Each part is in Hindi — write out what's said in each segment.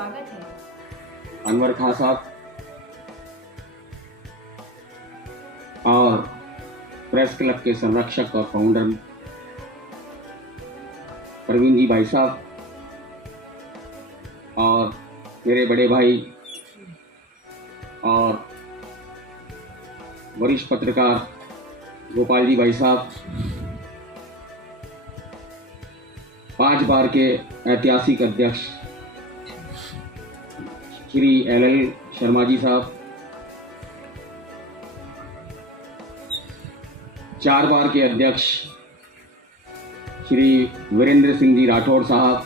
स्वागत है। अनवर खान साहब और प्रेस क्लब के संरक्षक और फाउंडर प्रवीण जी भाई साहब और मेरे बड़े भाई और वरिष्ठ पत्रकार गोपाल जी भाई साहब, 5 बार के ऐतिहासिक अध्यक्ष श्री एल शर्मा जी साहब, 4 बार के अध्यक्ष श्री वीरेंद्र सिंह जी राठौड़ साहब,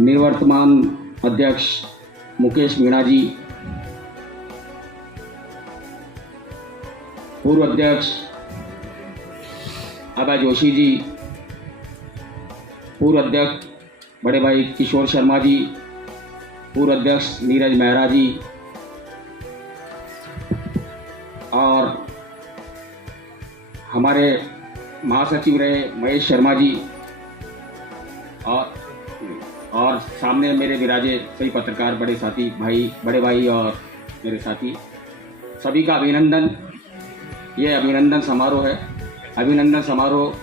निवर्तमान अध्यक्ष मुकेश मीणा जी, पूर्व अध्यक्ष आगा जोशी जी, पूर्व अध्यक्ष बड़े भाई किशोर शर्मा जी, पूर्व अध्यक्ष नीरज मेहरा जी और हमारे महासचिव रहे महेश शर्मा जी और सामने मेरे विराजे सभी पत्रकार बड़े भाई और मेरे साथी, सभी का अभिनंदन। ये अभिनंदन समारोह है। अभिनंदन समारोह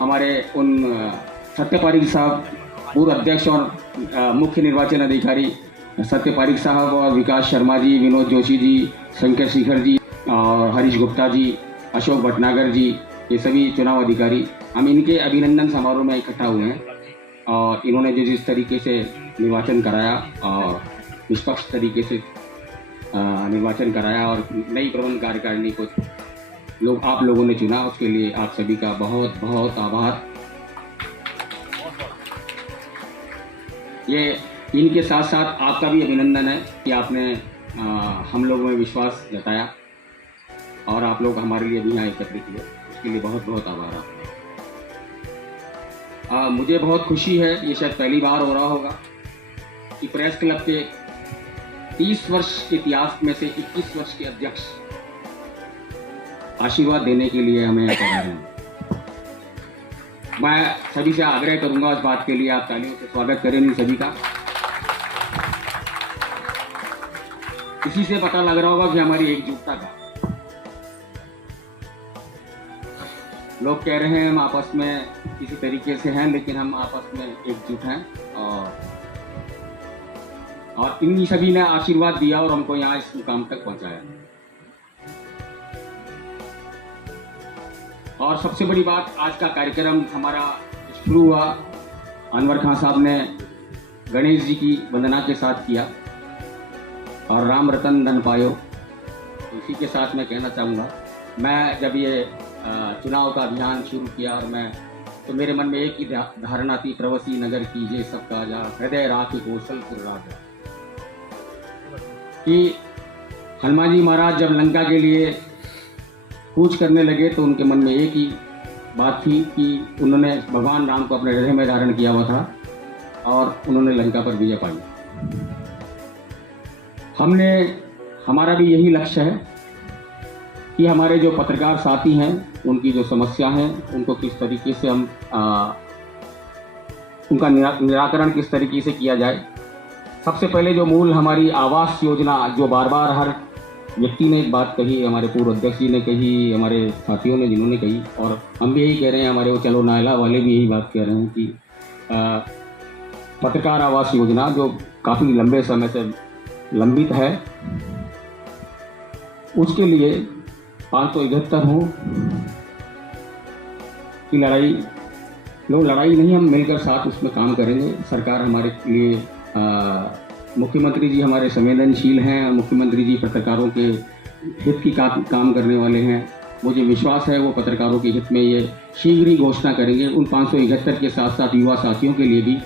हमारे उन सत्य पारीक साहब, पूर्व अध्यक्ष और मुख्य निर्वाचन अधिकारी सत्य पारीक साहब और विकास शर्मा जी, विनोद जोशी जी, शंकर शेखर जी और हरीश गुप्ता जी, अशोक भटनागर जी, ये सभी चुनाव अधिकारी, हम इनके अभिनंदन समारोह में इकट्ठा हुए हैं और इन्होंने जिस तरीके से निर्वाचन कराया और निष्पक्ष तरीके से निर्वाचन कराया और नई प्रबंध कार्यकारिणी को आप लोगों ने चुना, उसके लिए आप सभी का बहुत बहुत आभार। ये इनके साथ साथ आपका भी अभिनंदन है कि आपने हम लोगों में विश्वास जताया और आप लोग हमारे लिए भी यहाँ एकत्रित हुए, उसके लिए बहुत बहुत आभार आपका। मुझे बहुत खुशी है, ये शायद पहली बार हो रहा होगा कि प्रेस क्लब के 30 वर्ष के इतिहास में से 21 वर्ष के अध्यक्ष आशीर्वाद देने के लिए हमें कह रहे हैं। मैं सभी से आग्रह करूंगा इस बात के लिए आप तालियों से स्वागत करें इन सभी का। इसी से पता लग रहा होगा कि हमारी एकजुटता का। लोग कह रहे हैं हम आपस में किसी तरीके से हैं, लेकिन हम आपस में एकजुट हैं और इन सभी ने आशीर्वाद दिया और हमको यहाँ इस मुकाम तक पहुंचाया। और सबसे बड़ी बात, आज का कार्यक्रम हमारा शुरू हुआ अनवर खान साहब ने गणेश जी की वंदना के साथ किया और राम रतन धन पायो। इसी के साथ मैं कहना चाहूँगा, मैं जब ये चुनाव का अभियान शुरू किया और तो मेरे मन में एक ही धारणा थी, प्रवासी नगर कीजिए सबका जा, हृदय राखी कौशलपुर राजा। कि हनुमान जी महाराज जब लंका के लिए कूच करने लगे तो उनके मन में एक ही बात थी कि उन्होंने भगवान राम को अपने हृदय में धारण किया हुआ था और उन्होंने लंका पर विजय पाई। हमारा भी यही लक्ष्य है कि हमारे जो पत्रकार साथी हैं, उनकी जो समस्या हैं, उनको किस तरीके से हम उनका निराकरण किस तरीके से किया जाए। सबसे पहले जो मूल हमारी आवास योजना, जो बार बार हर व्यक्ति ने एक बात कही, हमारे पूर्व अध्यक्ष जी ने कही, हमारे साथियों ने जिन्होंने कही, और हम भी यही कह रहे हैं, हमारे वो चलो नायला वाले भी यही बात कह रहे हैं कि पत्रकार आवास योजना जो काफ़ी लंबे समय से लंबित है, उसके लिए 571 हो की लड़ाई नहीं, हम मिलकर साथ उसमें काम करेंगे। सरकार हमारे लिए मुख्यमंत्री जी हमारे संवेदनशील हैं, मुख्यमंत्री जी पत्रकारों के हित की काम करने वाले हैं। मुझे विश्वास है वो पत्रकारों के हित में ये शीघ्र ही घोषणा करेंगे। उन 571 के साथ साथ युवा साथियों के लिए भी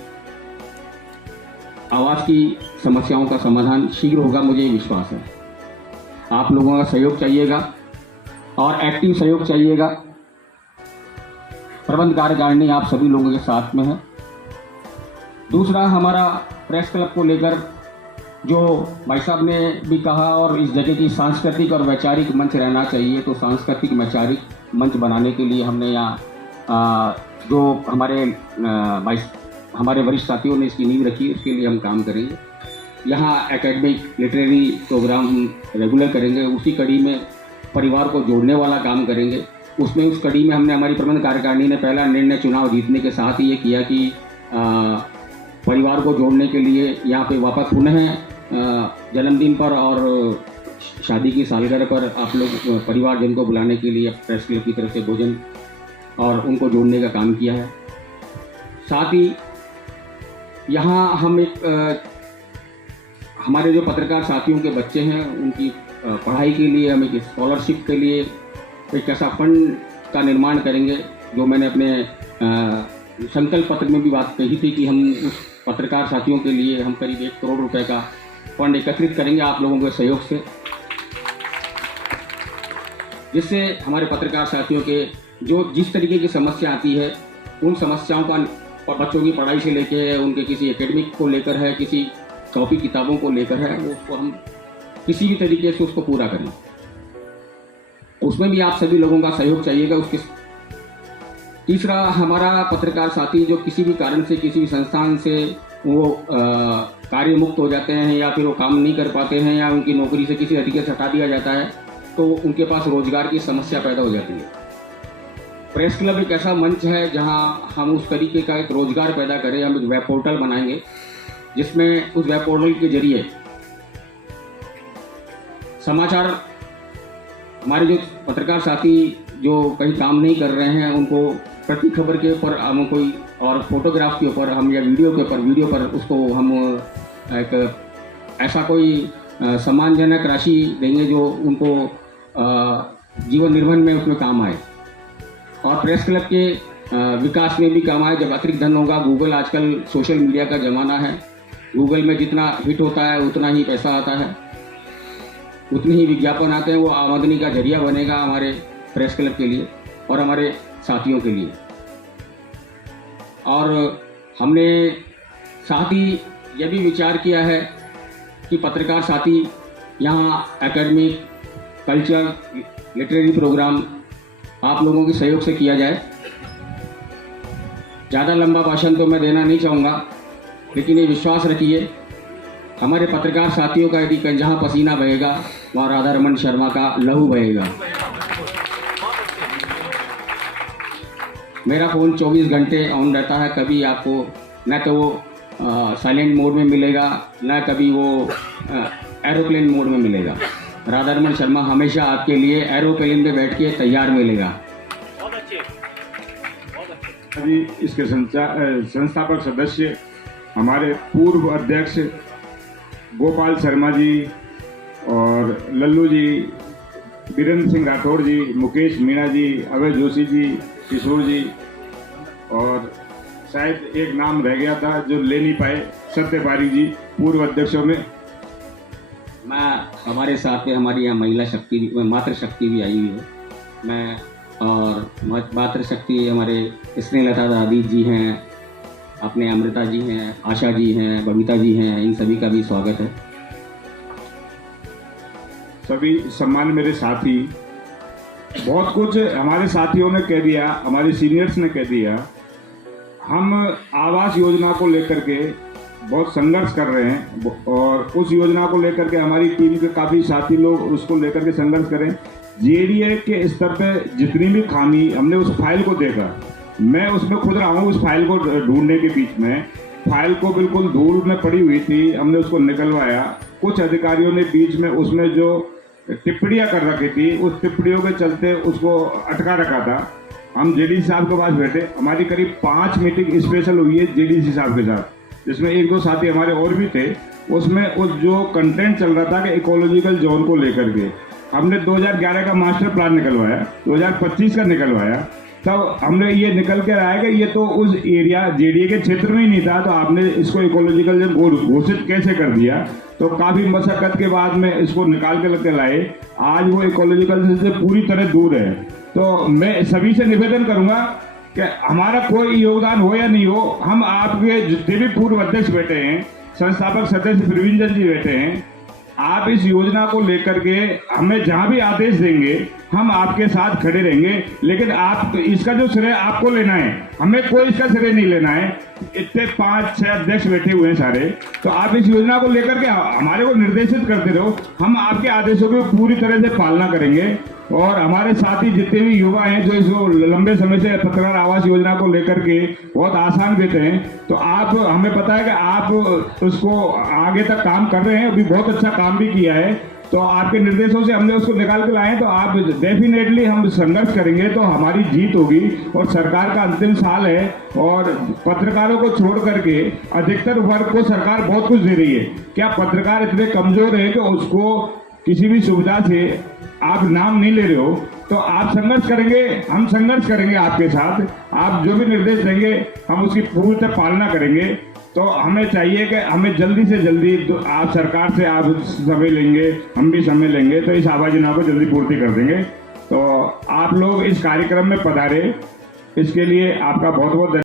आवास की समस्याओं का समाधान शीघ्र होगा, मुझे विश्वास है। आप लोगों का सहयोग चाहिएगा और एक्टिव सहयोग चाहिएगा। प्रबंध कार्यकारिणी आप सभी लोगों के साथ में है। दूसरा, हमारा प्रेस क्लब को लेकर जो भाई साहब ने भी कहा, और इस जगह की सांस्कृतिक और वैचारिक मंच रहना चाहिए, तो सांस्कृतिक वैचारिक मंच बनाने के लिए हमने यहाँ जो हमारे वरिष्ठ साथियों ने इसकी नींव रखी, उसके लिए हम काम करेंगे। यहाँ एकेडमिक लिटरेरी प्रोग्राम हम रेगुलर करेंगे, उसी कड़ी में परिवार को जोड़ने वाला काम करेंगे। उस कड़ी में हमने, हमारी प्रबंध कार्यकारिणी ने पहला निर्णय चुनाव जीतने के साथ ही ये किया कि परिवार को जोड़ने के लिए यहाँ पे वापस पुनः जन्मदिन पर और शादी की सालगिरह पर आप लोग परिवारजन को बुलाने के लिए प्रेस क्लब की तरफ से भोजन और उनको जोड़ने का काम किया है। साथ ही यहाँ हम हमारे जो पत्रकार साथियों के बच्चे हैं उनकी पढ़ाई के लिए हम एक स्कॉलरशिप के लिए एक ऐसा फंड का निर्माण करेंगे, जो मैंने अपने संकल्प पत्र में भी बात कही थी कि हम उस पत्रकार साथियों के लिए हम करीब 1 करोड़ रुपए का फंड एकत्रित करेंगे आप लोगों के सहयोग से, जिससे हमारे पत्रकार साथियों के जो जिस तरीके की समस्या आती है उन समस्याओं का बच्चों की पढ़ाई से लेके उनके किसी एकेडमिक को लेकर है, किसी कॉपी किताबों को लेकर है, उसको हम किसी भी तरीके से उसको पूरा करें। उसमें भी आप सभी लोगों का सहयोग चाहिएगा। उसके तीसरा, हमारा पत्रकार साथी जो किसी भी कारण से किसी भी संस्थान से वो कार्य मुक्त हो जाते हैं या फिर वो काम नहीं कर पाते हैं या उनकी नौकरी से किसी तरीके से हटा दिया जाता है, तो उनके पास रोजगार की समस्या पैदा हो जाती है। प्रेस क्लब एक ऐसा मंच है जहां हम उस तरीके का एक रोजगार पैदा करें। हम एक वेब पोर्टल बनाएंगे जिसमें उस वेब पोर्टल के जरिए समाचार, हमारे जो पत्रकार साथी जो कहीं काम नहीं कर रहे हैं उनको प्रति खबर के ऊपर हम कोई और फोटोग्राफ के ऊपर हम या वीडियो पर उसको हम एक ऐसा कोई सम्मानजनक राशि देंगे जो उनको जीवन निर्वहन में उसमें काम आए और प्रेस क्लब के विकास में भी काम आए। जब अतिरिक्त धन होगा, गूगल आजकल सोशल मीडिया का ज़माना है, गूगल में जितना हिट होता है उतना ही पैसा आता है, उतने ही विज्ञापन आते हैं, वो आमदनी का जरिया बनेगा हमारे प्रेस क्लब के लिए और हमारे साथियों के लिए। और हमने साथ ही यह भी विचार किया है कि पत्रकार साथी यहाँ एकेडमिक, कल्चर, लिटरेरी प्रोग्राम आप लोगों के सहयोग से किया जाए। ज़्यादा लंबा भाषण तो मैं देना नहीं चाहूँगा, लेकिन ये विश्वास रखिए हमारे पत्रकार साथियों का यदि जहाँ पसीना बहेगा वहाँ राधा रमन शर्मा का लहू बहेगा। मेरा फ़ोन 24 घंटे ऑन रहता है, कभी आपको न तो वो साइलेंट मोड में मिलेगा, न कभी वो एरोप्लेन मोड में मिलेगा। राधा रमन शर्मा हमेशा आपके लिए एरोप्लेन में बैठ के तैयार मिलेगा। बहुत अच्छे। अभी इसके संस्थापक सदस्य हमारे पूर्व अध्यक्ष गोपाल शर्मा जी और लल्लू जी, बीरेंद्र सिंह राठौड़ जी, मुकेश मीणा जी, अभय जोशी जी, किशोर जी, और शायद एक नाम रह गया था जो ले नहीं पाए, सत्य पारिक जी, पूर्व अध्यक्षों में। हमारे साथ में हमारी यहाँ महिला शक्ति, मातृशक्ति भी आई हुई है। मैं और मातृशक्ति हमारे स्नेहलता दादी जी हैं, अपने अमृता जी हैं, आशा जी हैं, बबीता जी हैं, इन सभी का भी स्वागत है। सभी सम्मान मेरे साथी, बहुत कुछ हमारे साथियों ने कह दिया, हमारे सीनियर्स ने कह दिया। हम आवास योजना को लेकर के बहुत संघर्ष कर रहे हैं और उस योजना को लेकर के हमारी टीम के काफ़ी साथी लोग उसको लेकर के संघर्ष करें। जेडीए के स्तर पे जितनी भी खामी, हमने उस फाइल को देखा, मैं उसमें खुद रहा हूँ उस फाइल को ढूंढने के बीच में। फाइल को बिल्कुल धूल में पड़ी हुई थी, हमने उसको निकलवाया। कुछ अधिकारियों ने बीच में उसमें जो टिप्पणियाँ कर रखी थी, उस टिप्पणियों के चलते उसको अटका रखा था। हम जेडीसी साहब के पास बैठे, हमारी करीब 5 मीटिंग स्पेशल हुई है जेडीसी साहब के साथ, जिसमें 1-2 साथी हमारे और भी थे। उसमें उस जो कंटेंट चल रहा था कि इकोलॉजिकल जोन को लेकर के हमने 2011 का मास्टर प्लान निकलवाया, 2025 का निकलवाया। तब हमने ये निकल कर आया कि ये तो उस एरिया जेडीए के क्षेत्र में ही नहीं था, तो आपने इसको इकोलॉजिकल जोन घोषित कैसे कर दिया। तो काफ़ी मशक्कत के बाद में इसको निकाल के लाए। आज वो इकोलॉजिकल से पूरी तरह दूर है। तो मैं सभी से निवेदन करूँगा कि हमारा कोई योगदान हो या नहीं हो, हम आपके जितने भी पूर्व अध्यक्ष बैठे हैं, संस्थापक सदस्य प्रवीण चंद जी बैठे हैं, आप इस योजना को लेकर के हमें जहां भी आदेश देंगे हम आपके साथ खड़े रहेंगे, लेकिन आप इसका जो श्रेय आपको लेना है, हमें कोई इसका श्रेय नहीं लेना है। इतने 5-6 अध्यक्ष बैठे हुए हैं सारे, तो आप इस योजना को लेकर के हमारे को निर्देशित करते रहो, हम आपके आदेशों की पूरी तरह से पालना करेंगे। और हमारे साथी जितने भी युवा हैं जो इसको लंबे समय से पत्रकार आवास योजना को लेकर के बहुत आसान देते हैं, तो आप हमें पता है कि आप उसको आगे तक काम कर रहे हैं, अभी बहुत अच्छा काम भी किया है, तो आपके निर्देशों से हमने उसको निकाल के लाए, तो आप डेफिनेटली हम संघर्ष करेंगे तो हमारी जीत होगी। और सरकार का अंतिम साल है और पत्रकारों को छोड़ करके अधिकतर वर्ग को सरकार बहुत कुछ दे रही है। क्या पत्रकार इतने कमजोर है कि उसको किसी भी सुविधा से आप नाम नहीं ले रहे हो? तो आप संघर्ष करेंगे, हम संघर्ष करेंगे आपके साथ। आप जो भी निर्देश देंगे हम उसकी पूरी तरह पालना करेंगे। तो हमें चाहिए कि हमें जल्दी से जल्दी आप सरकार से आप समय लेंगे, हम भी समय लेंगे, तो इस आवास योजना को जल्दी पूर्ति कर देंगे। तो आप लोग इस कार्यक्रम में पधारे, इसके लिए आपका बहुत बहुत